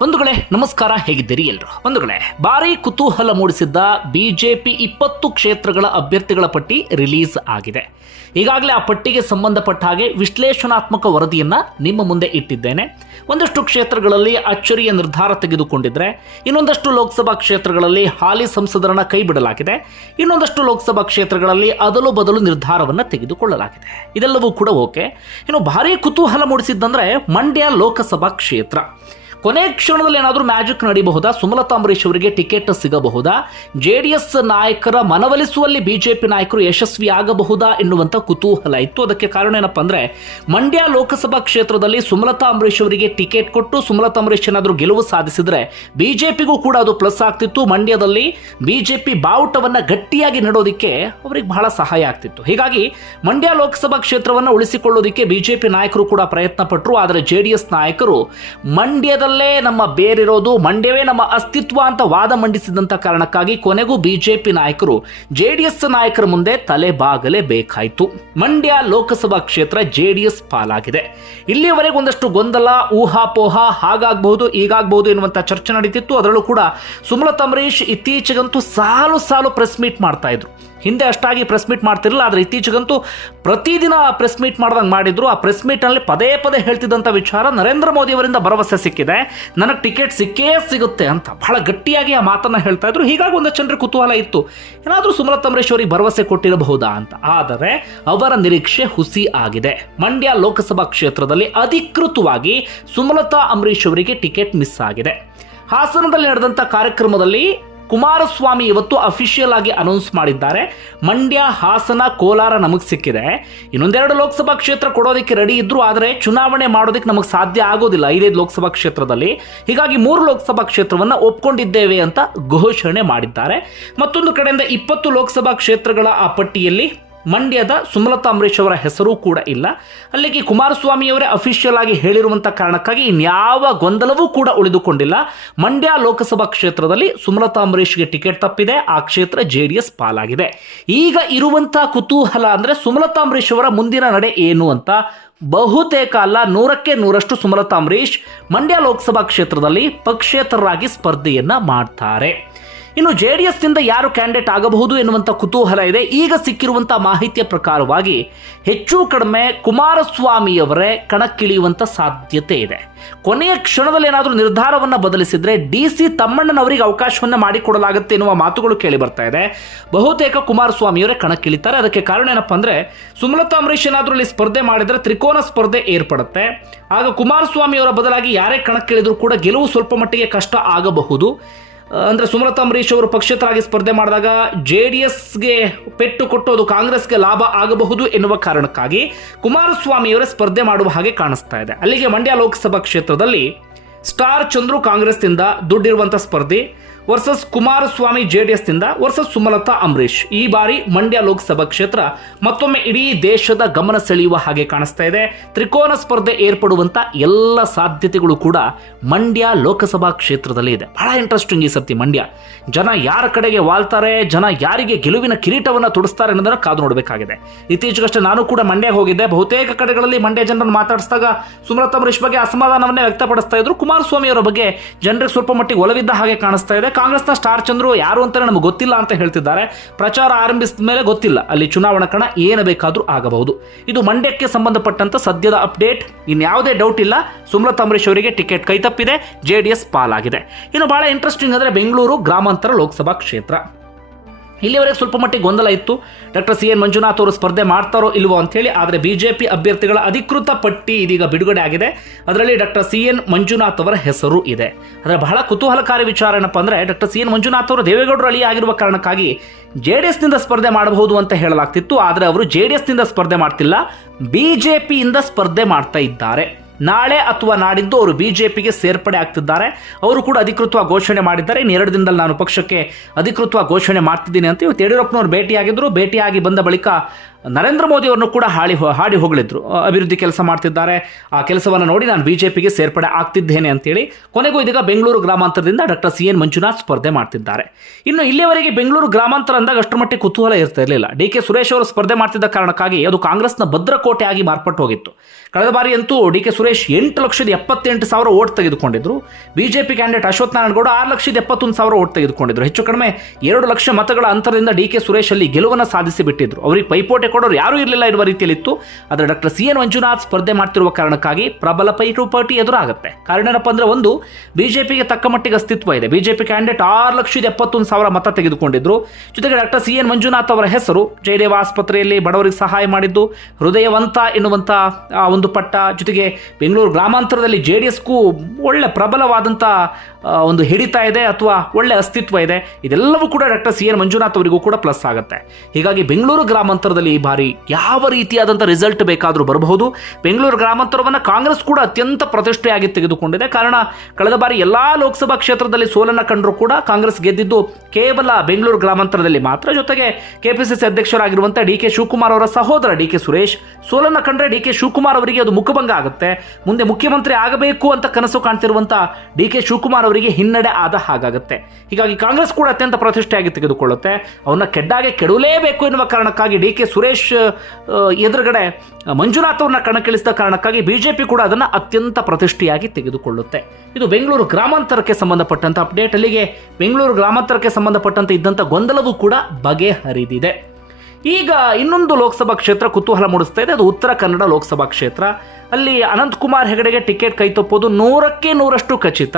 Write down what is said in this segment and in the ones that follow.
ಬಂಧುಗಳೇ, ನಮಸ್ಕಾರ. ಹೇಗಿದ್ದೀರಿ ಎಲ್ರು? ಬಂಧುಗಳೇ, ಭಾರಿ ಕುತೂಹಲ ಮೂಡಿಸಿದ್ದ ಬಿಜೆಪಿ ಇಪ್ಪತ್ತು ಕ್ಷೇತ್ರಗಳ ಅಭ್ಯರ್ಥಿಗಳ ಪಟ್ಟಿ ರಿಲೀಸ್ ಆಗಿದೆ. ಈಗಾಗಲೇ ಆ ಪಟ್ಟಿಗೆ ಸಂಬಂಧಪಟ್ಟ ಹಾಗೆ ವಿಶ್ಲೇಷಣಾತ್ಮಕ ವರದಿಯನ್ನ ನಿಮ್ಮ ಮುಂದೆ ಇಟ್ಟಿದ್ದೇನೆ. ಒಂದಷ್ಟು ಕ್ಷೇತ್ರಗಳಲ್ಲಿ ಅಚ್ಚರಿಯ ನಿರ್ಧಾರ ತೆಗೆದುಕೊಂಡಿದ್ರೆ, ಇನ್ನೊಂದಷ್ಟು ಲೋಕಸಭಾ ಕ್ಷೇತ್ರಗಳಲ್ಲಿ ಹಾಲಿ ಸಂಸದರನ್ನ ಕೈ ಬಿಡಲಾಗಿದೆ ಇನ್ನೊಂದಷ್ಟು ಲೋಕಸಭಾ ಕ್ಷೇತ್ರಗಳಲ್ಲಿ ಅದಲು ಬದಲು ನಿರ್ಧಾರವನ್ನು ತೆಗೆದುಕೊಳ್ಳಲಾಗಿದೆ. ಇದೆಲ್ಲವೂ ಕೂಡ ಓಕೆ. ಇನ್ನು ಭಾರಿ ಕುತೂಹಲ ಮೂಡಿಸಿದ್ದಂದ್ರೆ, ಮಂಡ್ಯ ಲೋಕಸಭಾ ಕ್ಷೇತ್ರ. ಕೊನೆ ಕ್ಷಣದಲ್ಲಿ ಏನಾದರೂ ಮ್ಯಾಜಿಕ್ ನಡೀಬಹುದಾ? ಸುಮಲತಾ ಅಂಬರೀಶ್ ಅವರಿಗೆ ಟಿಕೆಟ್ ಸಿಗಬಹುದಾ? ಜೆ ಡಿ ಎಸ್ ನಾಯಕರ ಮನವೊಲಿಸುವಲ್ಲಿ ಬಿಜೆಪಿ ನಾಯಕರು ಯಶಸ್ವಿ ಆಗಬಹುದಾ ಎನ್ನುವಂಥ ಕುತೂಹಲ ಇತ್ತು. ಅದಕ್ಕೆ ಕಾರಣ ಏನಪ್ಪ ಅಂದರೆ, ಮಂಡ್ಯ ಲೋಕಸಭಾ ಕ್ಷೇತ್ರದಲ್ಲಿ ಸುಮಲತಾ ಅಂಬರೀಶ್ ಅವರಿಗೆ ಟಿಕೆಟ್ ಕೊಟ್ಟು ಸುಮಲತಾ ಅಂಬರೀಶ್ ಏನಾದರೂ ಗೆಲುವು ಸಾಧಿಸಿದರೆ ಬಿಜೆಪಿಗೂ ಕೂಡ ಅದು ಪ್ಲಸ್ ಆಗ್ತಿತ್ತು. ಮಂಡ್ಯದಲ್ಲಿ ಬಿಜೆಪಿ ಬಾವುಟವನ್ನು ಗಟ್ಟಿಯಾಗಿ ನೆಡೋದಕ್ಕೆ ಅವರಿಗೆ ಬಹಳ ಸಹಾಯ ಆಗ್ತಿತ್ತು. ಹೀಗಾಗಿ ಮಂಡ್ಯ ಲೋಕಸಭಾ ಕ್ಷೇತ್ರವನ್ನು ಉಳಿಸಿಕೊಳ್ಳೋದಕ್ಕೆ ಬಿಜೆಪಿ ನಾಯಕರು ಕೂಡ ಪ್ರಯತ್ನ ಪಟ್ಟರು ಆದರೆ ಜೆ ಡಿ ಎಸ್ ನಾಯಕರು ಮಂಡ್ಯದಲ್ಲೇ ನಮ್ಮ ಬೇರಿರೋದು, ಮಂಡ್ಯವೇ ನಮ್ಮ ಅಸ್ತಿತ್ವ ಅಂತ ವಾದ ಮಂಡಿಸಿದಂತ ಕಾರಣಕ್ಕಾಗಿ ಕೊನೆಗೂ ಬಿಜೆಪಿ ನಾಯಕರು, ಜೆಡಿಎಸ್ ನಾಯಕರ ಮುಂದೆ ತಲೆ ಬಾಗಲೇಬೇಕಾಯಿತು ಮಂಡ್ಯ ಲೋಕಸಭಾ ಕ್ಷೇತ್ರ ಜೆಡಿಎಸ್ ಪಾಲಾಗಿದೆ. ಇಲ್ಲಿಯವರೆಗೆ ಒಂದಷ್ಟು ಗೊಂದಲ, ಊಹಾಪೋಹ ಹಾಗಾಗಬಹುದು, ಹೀಗಾಗಬಹುದು ಎನ್ನುವಂತ ಚರ್ಚೆ ನಡೀತಿತ್ತು. ಅದರಲ್ಲೂ ಕೂಡ ಸುಮಲತಾ ಅಂಬರೀಶ್ ಇತ್ತೀಚೆಗಂತೂ ಸಾಲು ಸಾಲು ಪ್ರೆಸ್ ಮೀಟ್ ಮಾಡ್ತಾ ಇದ್ರು. ಹಿಂದೆ ಅಷ್ಟಾಗಿ ಪ್ರೆಸ್ ಮೀಟ್ ಮಾಡ್ತಿರಲಿಲ್ಲ, ಆದರೆ ಇತ್ತೀಚೆಗಂತೂ ಪ್ರತಿದಿನ ಪ್ರೆಸ್ ಮೀಟ್ ಮಾಡ್ದಂಗೆ ಮಾಡಿದ್ರು. ಆ ಪ್ರೆಸ್ ಮೀಟ್ನಲ್ಲಿ ಪದೇ ಪದೇ ಹೇಳ್ತಿದ್ದಂಥ ವಿಚಾರ ನರೇಂದ್ರ ಮೋದಿ ಅವರಿಂದ ಭರವಸೆ ಸಿಕ್ಕಿದೆ. ನನಗೆ ಟಿಕೆಟ್ ಸಿಕ್ಕೇ ಸಿಗುತ್ತೆ ಅಂತ ಬಹಳ ಗಟ್ಟಿಯಾಗಿ ಆ ಮಾತನ್ನು ಹೇಳ್ತಾ ಇದ್ರು. ಹೀಗಾಗಿ ಒಂದು ಜನರಿಗೆ ಕುತೂಹಲ ಇತ್ತು. ಏನಾದರೂ ಸುಮಲತಾ ಅಂಬರೀಶ್ ಅವರಿಗೆ ಭರವಸೆ ಕೊಟ್ಟಿರಬಹುದಾ ಅಂತ. ಆದರೆ ಅವರ ನಿರೀಕ್ಷೆ ಹುಸಿ ಆಗಿದೆ. ಮಂಡ್ಯ ಲೋಕಸಭಾ ಕ್ಷೇತ್ರದಲ್ಲಿ ಅಧಿಕೃತವಾಗಿ ಸುಮಲತಾ ಅಂಬರೀಶ್ ಅವರಿಗೆ ಟಿಕೆಟ್ ಮಿಸ್ ಆಗಿದೆ. ಹಾಸನದಲ್ಲಿ ನಡೆದಂಥ ಕಾರ್ಯಕ್ರಮದಲ್ಲಿ ಕುಮಾರಸ್ವಾಮಿ ಇವತ್ತು ಅಫಿಷಿಯಲ್ ಆಗಿ ಅನೌನ್ಸ್ ಮಾಡಿದ್ದಾರೆ. ಮಂಡ್ಯ, ಹಾಸನ, ಕೋಲಾರ ನಮಗೆ ಸಿಕ್ಕಿದೆ. ಇನ್ನೊಂದೆರಡು ಲೋಕಸಭಾ ಕ್ಷೇತ್ರ ಕೊಡೋದಕ್ಕೆ ರೆಡಿ ಇದ್ರು ಆದರೆ ಚುನಾವಣೆ ಮಾಡೋದಕ್ಕೆ ನಮಗೆ ಸಾಧ್ಯ ಆಗೋದಿಲ್ಲ ಐದೈದು ಲೋಕಸಭಾ ಕ್ಷೇತ್ರದಲ್ಲಿ. ಹೀಗಾಗಿ ಮೂರು ಲೋಕಸಭಾ ಕ್ಷೇತ್ರವನ್ನು ಒಪ್ಕೊಂಡಿದ್ದೇವೆ ಅಂತ ಘೋಷಣೆ ಮಾಡಿದ್ದಾರೆ. ಮತ್ತೊಂದು ಕಡೆಯಿಂದ ಇಪ್ಪತ್ತು ಲೋಕಸಭಾ ಕ್ಷೇತ್ರಗಳ ಆ ಪಟ್ಟಿಯಲ್ಲಿ ಮಂಡ್ಯದ ಸುಮಲತಾ ಅಂಬರೀಶ್ ಅವರ ಹೆಸರು ಕೂಡ ಇಲ್ಲ. ಅಲ್ಲಿಗೆ ಕುಮಾರಸ್ವಾಮಿ ಅವರೇ ಅಫಿಷಿಯಲ್ ಆಗಿ ಹೇಳಿರುವಂಥ ಕಾರಣಕ್ಕಾಗಿ ಇನ್ಯಾವ ಗೊಂದಲವೂ ಕೂಡ ಉಳಿದುಕೊಂಡಿಲ್ಲ. ಮಂಡ್ಯ ಲೋಕಸಭಾ ಕ್ಷೇತ್ರದಲ್ಲಿ ಸುಮಲತಾ ಅಂಬರೀಷ್ಗೆ ಟಿಕೆಟ್ ತಪ್ಪಿದೆ. ಆ ಕ್ಷೇತ್ರ ಜೆ ಡಿ ಎಸ್ ಪಾಲಾಗಿದೆ. ಈಗ ಇರುವಂಥ ಕುತೂಹಲ ಅಂದರೆ ಸುಮಲತಾ ಅಂಬರೀಶ್ ಅವರ ಮುಂದಿನ ನಡೆ ಏನು ಅಂತ ಬಹುತೇಕ ಅಲ್ಲ, ನೂರಕ್ಕೆ ನೂರಷ್ಟು ಸುಮಲತಾ ಅಂಬರೀಶ್ ಮಂಡ್ಯ ಲೋಕಸಭಾ ಕ್ಷೇತ್ರದಲ್ಲಿ ಪಕ್ಷೇತರರಾಗಿ ಸ್ಪರ್ಧೆಯನ್ನ ಮಾಡ್ತಾರೆ. ಇನ್ನು ಜೆ ಡಿ ಎಸ್ನಿಂದ ಯಾರು ಕ್ಯಾಂಡಿಡೇಟ್ ಆಗಬಹುದು ಎನ್ನುವಂಥ ಕುತೂಹಲ ಇದೆ. ಈಗ ಸಿಕ್ಕಿರುವಂಥ ಮಾಹಿತಿಯ ಪ್ರಕಾರವಾಗಿ ಹೆಚ್ಚು ಕಡಿಮೆ ಕುಮಾರಸ್ವಾಮಿಯವರೇ ಕಣಕ್ಕಿಳಿಯುವಂಥ ಸಾಧ್ಯತೆ ಇದೆ. ಕೊನೆಯ ಕ್ಷಣದಲ್ಲಿ ಏನಾದರೂ ನಿರ್ಧಾರವನ್ನು ಬದಲಿಸಿದರೆ ಡಿ ಸಿ ತಮ್ಮಣ್ಣನವರಿಗೆ ಅವಕಾಶವನ್ನು ಮಾಡಿಕೊಡಲಾಗುತ್ತೆ ಎನ್ನುವ ಮಾತುಗಳು ಕೇಳಿ ಬರ್ತಾ ಇದೆ. ಬಹುತೇಕ ಕುಮಾರಸ್ವಾಮಿಯವರೇ ಕಣಕ್ಕಿಳಿತಾರೆ. ಅದಕ್ಕೆ ಕಾರಣ ಏನಪ್ಪ ಅಂದರೆ ಸುಮಲತಾ ಅಂಬರೀಷ್ ಏನಾದರೂ ಇಲ್ಲಿ ಸ್ಪರ್ಧೆ ಮಾಡಿದರೆ ತ್ರಿಕೋನ ಸ್ಪರ್ಧೆ ಏರ್ಪಡುತ್ತೆ. ಆಗ ಕುಮಾರಸ್ವಾಮಿ ಅವರ ಬದಲಾಗಿ ಯಾರೇ ಕಣಕ್ಕಿಳಿದರೂ ಕೂಡ ಗೆಲುವು ಸ್ವಲ್ಪ ಮಟ್ಟಿಗೆ ಕಷ್ಟ ಆಗಬಹುದು. ಅಂದರೆ ಸುಮಲತಾ ಅಂಬರೀಶ್ ಅವರು ಪಕ್ಷೇತರಾಗಿ ಸ್ಪರ್ಧೆ ಮಾಡಿದಾಗ ಜೆ ಡಿ ಎಸ್ಗೆ ಪೆಟ್ಟು ಕೊಟ್ಟು ಅದು ಕಾಂಗ್ರೆಸ್ಗೆ ಲಾಭ ಆಗಬಹುದು ಎನ್ನುವ ಕಾರಣಕ್ಕಾಗಿ ಕುಮಾರಸ್ವಾಮಿಯವರೇ ಸ್ಪರ್ಧೆ ಮಾಡುವ ಹಾಗೆ ಕಾಣಿಸ್ತಾ ಇದೆ. ಅಲ್ಲಿಗೆ ಮಂಡ್ಯ ಲೋಕಸಭಾ ಕ್ಷೇತ್ರದಲ್ಲಿ ಸ್ಟಾರ್ ಚಂದ್ರು ಕಾಂಗ್ರೆಸ್ನಿಂದ ದುಡ್ಡಿರುವಂಥ ಸ್ಪರ್ಧಿ. ವರ್ಸಸ್ ಕುಮಾರಸ್ವಾಮಿ ಜೆ ಡಿ ಎಸ್ನಿಂದ ವರ್ಸಸ್ ಸುಮಲತಾ ಅಂಬರೀಶ್ ಈ ಬಾರಿ ಮಂಡ್ಯ ಲೋಕಸಭಾ ಕ್ಷೇತ್ರ ಮತ್ತೊಮ್ಮೆ ಇಡೀ ದೇಶದ ಗಮನ ಸೆಳೆಯುವ ಹಾಗೆ ಕಾಣಿಸ್ತಾ ಇದೆ. ತ್ರಿಕೋನ ಸ್ಪರ್ಧೆ ಏರ್ಪಡುವಂತ ಎಲ್ಲ ಸಾಧ್ಯತೆಗಳು ಕೂಡ ಮಂಡ್ಯ ಲೋಕಸಭಾ ಕ್ಷೇತ್ರದಲ್ಲಿ ಇದೆ. ಬಹಳ ಇಂಟ್ರೆಸ್ಟಿಂಗ್ ಈ ಸರ್ತಿ ಮಂಡ್ಯ. ಜನ ಯಾರ ಕಡೆಗೆ ವಾಲ್ತಾರೆ, ಜನ ಯಾರಿಗೆ ಗೆಲುವಿನ ಕಿರೀಟವನ್ನು ತೊಡಿಸ್ತಾರೆ ಅನ್ನೋದನ್ನ ಕಾದು ನೋಡಬೇಕಾಗಿದೆ. ಇತ್ತೀಚೆಗಷ್ಟೇ ನಾನು ಕೂಡ ಮಂಡ್ಯ ಹೋಗಿದ್ದೆ. ಬಹುತೇಕ ಕಡೆಗಳಲ್ಲಿ ಮಂಡ್ಯ ಜನರನ್ನು ಮಾತಾಡಿಸಿದಾಗ ಸುಮಲತಾ ಅಂಬರೀಶ್ ಬಗ್ಗೆ ಅಸಮಾಧಾನವನ್ನೇ ವ್ಯಕ್ತಪಡಿಸ್ತಾ ಇದ್ರು. ಕುಮಾರಸ್ವಾಮಿ ಅವರ ಬಗ್ಗೆ ಜನರಿಗೆ ಸ್ವಲ್ಪ ಮಟ್ಟಿಗೆ ಒಲವಿದ್ದ ಹಾಗೆ ಕಾಣಿಸ್ತಾ ಇದೆ. ಕಾಂಗ್ರೆಸ್ನ ಸ್ಟಾರ್ ಚಂದ್ರು ಯಾರು ಅಂತ ನಮಗೆ ಗೊತ್ತಿಲ್ಲ ಅಂತ ಹೇಳ್ತಿದ್ದಾರೆ. ಪ್ರಚಾರ ಆರಂಭಿಸಿದ ಮೇಲೆ ಗೊತ್ತಿಲ್ಲ. ಅಲ್ಲಿ ಚುನಾವಣಾ ಕಣ ಏನು ಬೇಕಾದರೂ ಆಗಬಹುದು. ಇದು ಮಂಡ್ಯಕ್ಕೆ ಸಂಬಂಧಪಟ್ಟಂತ ಸದ್ಯದ ಅಪ್ಡೇಟ್. ಇನ್ಯಾವುದೇ ಡೌಟ್ ಇಲ್ಲ. ಸುಮಲತಾ ಅಂಬರೀಶ್ ಅವರಿಗೆ ಟಿಕೆಟ್ ಕೈತಪ್ಪಿದೆ. ಜೆ ಡಿ ಎಸ್ ಪಾಲಾಗಿದೆ. ಇನ್ನು ಬಹಳ ಇಂಟ್ರೆಸ್ಟಿಂಗ್ ಅಂದರೆ ಬೆಂಗಳೂರು ಗ್ರಾಮಾಂತರ ಲೋಕಸಭಾ ಕ್ಷೇತ್ರ. ಇಲ್ಲಿವರೆಗೆ ಸ್ವಲ್ಪ ಮಟ್ಟಿಗೆ ಗೊಂದಲ ಇತ್ತು. ಡಾಕ್ಟರ್ ಸಿ ಎನ್ ಮಂಜುನಾಥ್ ಅವರು ಸ್ಪರ್ಧೆ ಮಾಡ್ತಾರೋ ಇಲ್ವೋ ಅಂತೇಳಿ, ಆದರೆ ಬಿಜೆಪಿ ಅಭ್ಯರ್ಥಿಗಳ ಅಧಿಕೃತ ಪಟ್ಟಿ ಇದೀಗ ಬಿಡುಗಡೆ ಆಗಿದೆ. ಅದರಲ್ಲಿ ಡಾಕ್ಟರ್ ಸಿ ಎನ್ ಮಂಜುನಾಥ್ ಅವರ ಹೆಸರು ಇದೆ. ಅದರ ಬಹಳ ಕುತೂಹಲಕಾರಿ ವಿಚಾರ ಏನಪ್ಪ ಅಂದರೆ, ಡಾಕ್ಟರ್ ಸಿ ಎನ್ ಮಂಜುನಾಥ್ ಅವರು ದೇವೇಗೌಡರು ಆಗಿರುವ ಕಾರಣಕ್ಕಾಗಿ ಜೆ ಡಿ ಎಸ್ನಿಂದ ಸ್ಪರ್ಧೆ ಮಾಡಬಹುದು ಅಂತ ಹೇಳಲಾಗ್ತಿತ್ತು. ಆದರೆ ಅವರು ಜೆ ಡಿ ಎಸ್ನಿಂದ ಸ್ಪರ್ಧೆ ಮಾಡ್ತಿಲ್ಲ, ಬಿಜೆಪಿಯಿಂದ ಸ್ಪರ್ಧೆ ಮಾಡ್ತಾ ಇದ್ದಾರೆ. ನಾಳೆ ಅಥವಾ ನಾಡಿದ್ದು ಅವರು ಬಿಜೆಪಿಗೆ ಸೇರ್ಪಡೆ ಆಗ್ತಿದ್ದಾರೆ. ಅವರು ಕೂಡ ಅಧಿಕೃತವಾಗಿ ಘೋಷಣೆ ಮಾಡಿದ್ದಾರೆ. ಎರಡು ದಿನದಲ್ಲಿ ನಾನು ಪಕ್ಷಕ್ಕೆ ಅಧಿಕೃತವಾಗಿ ಘೋಷಣೆ ಮಾಡ್ತಿದ್ದೀನಿ ಅಂತ ಇವತ್ತು ಯಡಿಯೂರಪ್ಪನವರು ಭೇಟಿಯಾಗಿದ್ದರು ಭೇಟಿಯಾಗಿ ಬಂದ ಬಳಿಕ ನರೇಂದ್ರ ಮೋದಿ ಅವರನ್ನು ಕೂಡ ಹಾಳಿ ಹಾಡಿ ಹೊಗಳಿದ್ರು ಅಭಿವೃದ್ಧಿ ಕೆಲಸ ಮಾಡ್ತಿದ್ದಾರೆ. ಆ ಕೆಲಸವನ್ನು ನೋಡಿ ನಾನು ಬಿಜೆಪಿಗೆ ಸೇರ್ಪಡೆ ಆಗ್ತಿದ್ದೇನೆ ಅಂತೇಳಿ ಕೊನೆಗೂ ಇದೀಗ ಬೆಂಗಳೂರು ಗ್ರಾಮಾಂತರದಿಂದ ಡಾಕ್ಟರ್ ಸಿ ಎನ್ ಮಂಜುನಾಥ್ ಸ್ಪರ್ಧೆ ಮಾಡ್ತಿದ್ದಾರೆ. ಇನ್ನು ಇಲ್ಲಿಯವರೆಗೆ ಬೆಂಗಳೂರು ಗ್ರಾಮಾಂತರ ಅಂದಾಗ ಅಷ್ಟರ ಮಟ್ಟಿಗೆ ಕುತೂಹಲ ಇರ್ತಾ ಇರಲಿಲ್ಲ. ಡಿ ಕೆ ಸುರೇಶ್ ಅವರು ಸ್ಪರ್ಧೆ ಮಾಡ್ತಿದ್ದ ಕಾರಣಕ್ಕಾಗಿ ಅದು ಕಾಂಗ್ರೆಸ್ನ ಭದ್ರಕೋಟೆ ಆಗಿ ಮಾರ್ಪಟ್ಟು ಹೋಗಿತ್ತು. ಕಳೆದ ಬಾರಿ ಅಂತೂ ಡಿ ಕೆ ಎಂಟು ಲಕ್ಷದ ಎಪ್ಪತ್ತೆಂಟು ಸಾವಿರ ಓಟ್ ತೆಗೆದುಕೊಂಡಿದ್ರು. ಬಿಜೆಪಿ ಕ್ಯಾಂಡಿಡೇಟ್ ಅಶ್ವಥ್ ನಾರಾಯಣಗೌಡ ಆರು ಲಕ್ಷದ ಎಪ್ಪತ್ತೊಂದು ಸಾವಿರ ಓಟ್ ತೆಗೆದುಕೊಂಡಿದ್ರು. ಹೆಚ್ಚು ಕಡಿಮೆ ಎರಡು ಲಕ್ಷ ಮತಗಳ ಅಂತರದಿಂದ ಡಿ ಕೆ ಸುರೇಶ್ ಅಲ್ಲಿ ಗೆಲುವನ್ನು ಸಾಧಿಸಿ ಬಿಟ್ಟಿದ್ರು ಅವರಿಗೆ ಪೈಪೋಟಿ ಕೊಡೋರು ಯಾರೂ ಇರಲಿಲ್ಲ ಇರುವ ರೀತಿಯಲ್ಲಿತ್ತು. ಆದರೆ ಡಾಕ್ಟರ್ ಸಿ ಎನ್ ಮಂಜುನಾಥ್ ಸ್ಪರ್ಧೆ ಮಾಡ್ತಿರುವ ಕಾರಣಕ್ಕಾಗಿ ಪ್ರಬಲ ಪೈಪೋಟಿ ಎದುರಾಗುತ್ತೆ. ಕಾರಣ ಏನಪ್ಪ ಅಂದ್ರೆ ಒಂದು, ಬಿಜೆಪಿಗೆ ತಕ್ಕ ಮಟ್ಟಿಗೆ ಅಸ್ತಿತ್ವ ಇದೆ. ಬಿಜೆಪಿ ಕ್ಯಾಂಡಿಡೇಟ್ ಆರು ಲಕ್ಷದ ಎಪ್ಪತ್ತೊಂದು ಸಾವಿರ ಮತ ತೆಗೆದುಕೊಂಡಿದ್ರು. ಜೊತೆಗೆ ಡಾಕ್ಟರ್ ಸಿ ಎನ್ ಮಂಜುನಾಥ್ ಅವರ ಹೆಸರು ಜಯದೇವ ಆಸ್ಪತ್ರೆಯಲ್ಲಿ ಬಡವರಿಗೆ ಸಹಾಯ ಮಾಡಿದ್ದು. ಹೃದಯವಂತ ಎನ್ನುವಂಥ ಒಂದು ಪಟ್ಟ. ಜೊತೆಗೆ ಬೆಂಗಳೂರು ಗ್ರಾಮಾಂತರದಲ್ಲಿ ಜೆ ಡಿ ಎಸ್ಗೂ ಒಳ್ಳೆ ಪ್ರಬಲವಾದಂಥ ಒಂದು ಹಿಡಿತ ಇದೆ ಅಥವಾ ಒಳ್ಳೆ ಅಸ್ತಿತ್ವ ಇದೆ. ಇದೆಲ್ಲವೂ ಕೂಡ ಡಾಕ್ಟರ್ ಸಿ ಎನ್ ಮಂಜುನಾಥ್ ಅವರಿಗೂ ಕೂಡ ಪ್ಲಸ್ ಆಗುತ್ತೆ. ಹೀಗಾಗಿ ಬೆಂಗಳೂರು ಗ್ರಾಮಾಂತರದಲ್ಲಿ ಈ ಬಾರಿ ಯಾವ ರೀತಿಯಾದಂಥ ರಿಸಲ್ಟ್ ಬೇಕಾದರೂ ಬರಬಹುದು. ಬೆಂಗಳೂರು ಗ್ರಾಮಾಂತರವನ್ನು ಕಾಂಗ್ರೆಸ್ ಕೂಡ ಅತ್ಯಂತ ಪ್ರತಿಷ್ಠೆಯಾಗಿ ತೆಗೆದುಕೊಂಡಿದೆ. ಕಾರಣ, ಕಳೆದ ಬಾರಿ ಎಲ್ಲ ಲೋಕಸಭಾ ಕ್ಷೇತ್ರದಲ್ಲಿ ಸೋಲನ್ನು ಕಂಡರೂ ಕೂಡ ಕಾಂಗ್ರೆಸ್ ಗೆದ್ದಿದ್ದು ಕೇವಲ ಬೆಂಗಳೂರು ಗ್ರಾಮಾಂತರದಲ್ಲಿ ಮಾತ್ರ. ಜೊತೆಗೆ ಕೆಪಿಸಿಸಿ ಅಧ್ಯಕ್ಷರಾಗಿರುವಂಥ ಡಿ ಕೆ ಶಿವಕುಮಾರ್ ಅವರ ಸಹೋದರ ಡಿ ಕೆ ಸುರೇಶ್ ಸೋಲನ್ನು ಕಂಡ್ರೆ ಡಿ ಕೆ ಶಿವಕುಮಾರ್ ಅವರಿಗೆ ಅದು ಮುಖಭಂಗ ಆಗುತ್ತೆ. ಮುಂದೆ ಮುಖ್ಯಮಂತ್ರಿ ಆಗಬೇಕು ಅಂತ ಕನಸು ಕಾಣ್ತಿರುವಂಥ ಡಿ ಕೆ ಶಿವಕುಮಾರ್ ಅವರಿಗೆ ಹಿನ್ನಡೆ ಆದ ಹಾಗಾಗುತ್ತೆ. ಹೀಗಾಗಿ ಕಾಂಗ್ರೆಸ್ ಕೂಡ ಅತ್ಯಂತ ಪ್ರತಿಷ್ಠೆಯಾಗಿ ತೆಗೆದುಕೊಳ್ಳುತ್ತೆ. ಅವನ್ನ ಕೆಡ್ಡಾಗೆ ಕೆಡಲೇಬೇಕು ಎನ್ನುವ ಕಾರಣಕ್ಕಾಗಿ ಡಿ ಕೆ ಸುರೇಶ್ ಎದುರುಗಡೆ ಮಂಜುನಾಥ್ ಅವ್ರನ್ನ ಕಣಕ್ಕಿಳಿಸಿದ ಕಾರಣಕ್ಕಾಗಿ ಬಿಜೆಪಿ ಕೂಡ ಅದನ್ನು ಅತ್ಯಂತ ಪ್ರತಿಷ್ಠೆಯಾಗಿ ತೆಗೆದುಕೊಳ್ಳುತ್ತೆ. ಇದು ಬೆಂಗಳೂರು ಗ್ರಾಮಾಂತರಕ್ಕೆ ಸಂಬಂಧಪಟ್ಟಂತ ಅಪ್ಡೇಟ್. ಅಲ್ಲಿಗೆ ಬೆಂಗಳೂರು ಗ್ರಾಮಾಂತರಕ್ಕೆ ಸಂಬಂಧಪಟ್ಟಂತೆ ಇದ್ದಂಥ ಗೊಂದಲವೂ ಕೂಡ ಬಗೆಹರಿದಿದೆ. ಈಗ ಇನ್ನೊಂದು ಲೋಕಸಭಾ ಕ್ಷೇತ್ರ ಕುತೂಹಲ ಮೂಡಿಸ್ತಾ ಇದೆ. ಅದು ಉತ್ತರ ಕನ್ನಡ ಲೋಕಸಭಾ ಕ್ಷೇತ್ರ. ಅಲ್ಲಿ ಅನಂತಕುಮಾರ್ ಹೆಗಡೆಗೆ ಟಿಕೆಟ್ ಕೈತಪ್ಪೋದು ನೂರಕ್ಕೆ ನೂರಷ್ಟು ಖಚಿತ.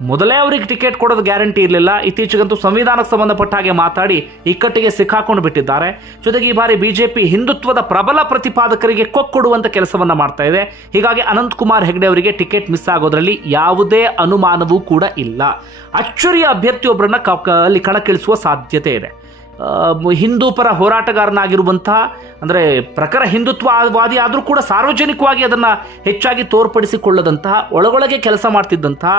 ಮೊದಲೇ ಅವರಿಗೆ ಟಿಕೆಟ್ ಕೊಡೋದು ಗ್ಯಾರಂಟಿ ಇರಲಿಲ್ಲ. ಇತ್ತೀಚೆಗಂತೂ ಸಂವಿಧಾನಕ್ಕೆ ಸಂಬಂಧಪಟ್ಟ ಹಾಗೆ ಮಾತಾಡಿ ಇಕ್ಕಟ್ಟಿಗೆ ಸಿಕ್ಕಾಕೊಂಡು ಬಿಟ್ಟಿದ್ದಾರೆ. ಜೊತೆಗೆ ಈ ಬಾರಿ ಬಿಜೆಪಿ ಹಿಂದುತ್ವದ ಪ್ರಬಲ ಪ್ರತಿಪಾದಕರಿಗೆ ಕೊಕ್ಕೊಡುವಂಥ ಕೆಲಸವನ್ನು ಮಾಡ್ತಾ ಇದೆ. ಹೀಗಾಗಿ ಅನಂತಕುಮಾರ್ ಹೆಗಡೆ ಅವರಿಗೆ ಟಿಕೆಟ್ ಮಿಸ್ ಆಗೋದ್ರಲ್ಲಿ ಯಾವುದೇ ಅನುಮಾನವೂ ಕೂಡ ಇಲ್ಲ. ಅಚ್ಚುರಿಯ ಅಭ್ಯರ್ಥಿಯೊಬ್ಬರನ್ನ ಕ- ಕ- ಅಲ್ಲಿ ಕಣಕ್ಕಿಳಿಸುವ ಸಾಧ್ಯತೆ ಇದೆ. ಹಿಂದೂ ಪರ ಹೋರಾಟಗಾರನಾಗಿರುವಂತಹ, ಅಂದರೆ ಪ್ರಖರ ಹಿಂದುತ್ವವಾದಿ ಆದರೂ ಕೂಡ ಸಾರ್ವಜನಿಕವಾಗಿ ಅದನ್ನು ಹೆಚ್ಚಾಗಿ ತೋರ್ಪಡಿಸಿಕೊಳ್ಳದಂತಹ, ಒಳಗೊಳಗೆ ಕೆಲಸ ಮಾಡ್ತಿದ್ದಂತಹ,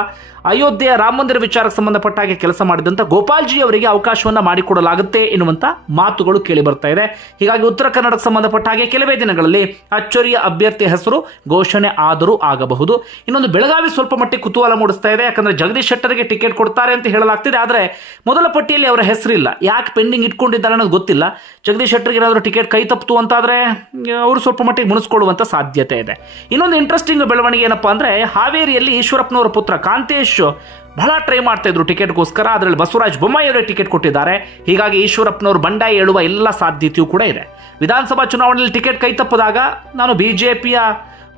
ಅಯೋಧ್ಯೆಯ ರಾಮ ಮಂದಿರ ವಿಚಾರಕ್ಕೆ ಸಂಬಂಧಪಟ್ಟ ಹಾಗೆ ಕೆಲಸ ಮಾಡಿದಂಥ ಗೋಪಾಲ್ಜಿ ಅವರಿಗೆ ಅವಕಾಶವನ್ನು ಮಾಡಿಕೊಡಲಾಗುತ್ತೆ ಎನ್ನುವಂಥ ಮಾತುಗಳು ಕೇಳಿ ಬರ್ತಾ ಇದೆ. ಹೀಗಾಗಿ ಉತ್ತರ ಕನ್ನಡಕ್ಕೆ ಸಂಬಂಧಪಟ್ಟ ಹಾಗೆ ಕೆಲವೇ ದಿನಗಳಲ್ಲಿ ಅಚ್ಚರಿಯ ಅಭ್ಯರ್ಥಿ ಹೆಸರು, ಘೋಷಣೆ ಆದರೂ ಆಗಬಹುದು. ಇನ್ನೊಂದು ಬೆಳಗಾವಿ ಸ್ವಲ್ಪ ಮಟ್ಟಿಗೆ ಕುತೂಹಲ ಮೂಡಿಸ್ತಾ ಇದೆ. ಯಾಕಂದರೆ ಜಗದೀಶ್ ಶೆಟ್ಟರ್ಗೆ ಟಿಕೆಟ್ ಕೊಡ್ತಾರೆ ಅಂತ ಹೇಳಲಾಗ್ತಿದೆ. ಆದರೆ ಮೊದಲ ಪಟ್ಟಿಯಲ್ಲಿ ಅವರ ಹೆಸರಿಲ್ಲ. ಯಾಕೆ ಪೆಂಡಿಂಗ್ ಇಟ್ಕೊಂಡಿದ್ದಾರೆ ಅನ್ನೋದು ಗೊತ್ತಿಲ್ಲ. ಜಗದೀಶ್ ಶೆಟ್ಟರ್ಗೆ ಏನಾದರೂ ಟಿಕೆಟ್ ಕೈ ತಪ್ಪಿತು ಅಂತಾದರೆ ಅವರು ಸ್ವಲ್ಪ ಮಟ್ಟಿಗೆ ಮುನಿಸ್ಕೊಳ್ಳುವಂಥ ಸಾಧ್ಯತೆ ಇದೆ. ಇನ್ನೊಂದು ಇಂಟ್ರೆಸ್ಟಿಂಗ್ ಬೆಳವಣಿಗೆ ಏನಪ್ಪ ಅಂದರೆ, ಹಾವೇರಿಯಲ್ಲಿ ಈಶ್ವರಪ್ಪನವರ ಪುತ್ರ ಕಾಂತೇಶ್ ಬಹಳ ಟ್ರೈ ಮಾಡ್ತಾ ಇದ್ರು ಟಿಕೆಟ್ಗೋಸ್ಕರ. ಅದರಲ್ಲಿ ಬಸವರಾಜ್ ಬೊಮ್ಮಾಯಿಯವರೇ ಟಿಕೆಟ್ ಕೊಟ್ಟಿದ್ದಾರೆ. ಹೀಗಾಗಿ ಈಶ್ವರಪ್ಪನವರು ಬಂಡಾಯ ಹೇಳುವ ಎಲ್ಲ ಸಾಧ್ಯತೆಯೂ ಕೂಡ ಇದೆ. ವಿಧಾನಸಭಾ ಚುನಾವಣೆಯಲ್ಲಿ ಟಿಕೆಟ್ ಕೈ ತಪ್ಪದಾಗ, ನಾನು ಬಿಜೆಪಿಯ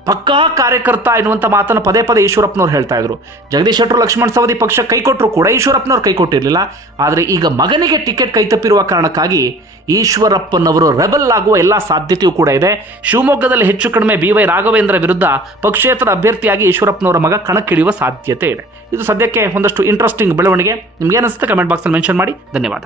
ಪಕ್ಕಾ ಕಾರ್ಯಕರ್ತ ಎನ್ನುವಂಥ ಮಾತನ್ನು ಪದೇ ಪದೇ ಈಶ್ವರಪ್ಪನವ್ರು ಹೇಳ್ತಾ ಇದ್ರು. ಜಗದೀಶ್ ಶೆಟ್ಟರು, ಲಕ್ಷ್ಮಣ್ ಸವದಿ ಪಕ್ಷ ಕೈ ಕೊಟ್ಟರು ಕೂಡ ಈಶ್ವರಪ್ಪನವ್ರು ಕೈ ಕೊಟ್ಟಿರಲಿಲ್ಲ. ಆದರೆ ಈಗ ಮಗನಿಗೆ ಟಿಕೆಟ್ ಕೈ ತಪ್ಪಿರುವ ಕಾರಣಕ್ಕಾಗಿ ಈಶ್ವರಪ್ಪನವರು ರೆಬಲ್ ಆಗುವ ಎಲ್ಲ ಸಾಧ್ಯತೆಯೂ ಕೂಡ ಇದೆ. ಶಿವಮೊಗ್ಗದಲ್ಲಿ ಹೆಚ್ಚು ಕಡಿಮೆ ಬಿ ವೈ ರಾಘವೇಂದ್ರ ವಿರುದ್ಧ ಪಕ್ಷೇತರ ಅಭ್ಯರ್ಥಿಯಾಗಿ ಈಶ್ವರಪ್ಪನವರ ಮಗ ಕಣಕ್ಕಿಳಿಯುವ ಸಾಧ್ಯತೆ ಇದೆ. ಇದು ಸದ್ಯಕ್ಕೆ ಒಂದಷ್ಟು ಇಂಟ್ರೆಸ್ಟಿಂಗ್ ಬೆಳವಣಿಗೆ. ನಿಮ್ಗೆ ಏನಿಸುತ್ತೆ ಕಮೆಂಟ್ ಬಾಕ್ಸಲ್ಲಿ ಮೆನ್ಷನ್ ಮಾಡಿ. ಧನ್ಯವಾದ.